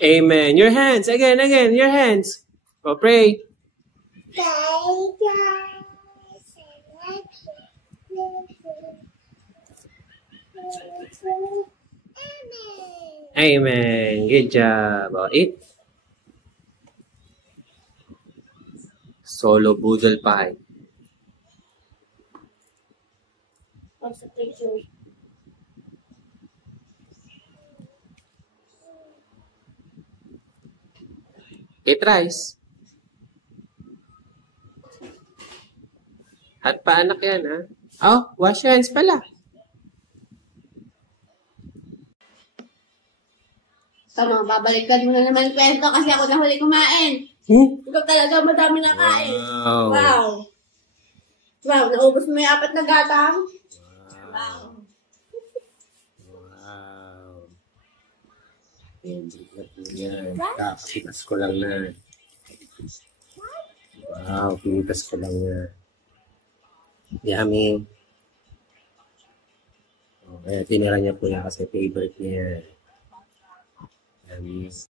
Amen. Your hands. Again. Your hands. Oh, pray. Amen. Good job. Oh, eat. Solo boodle pie. What's the picture? Eat rice. At paanak yan, ha? Oh, wash your hands pala. Tama, babalikan mo na naman kwento kasi ako na huli kumain. Ikaw talaga madami na kain. Wow. Wow, naubos mo yung 4 na gatang. Wow. Yan. Kakapitas ko lang na. Wow, pinitas ko lang na. Yummy. Okay, tinira niya po yan kasi favorite niya. Yummy.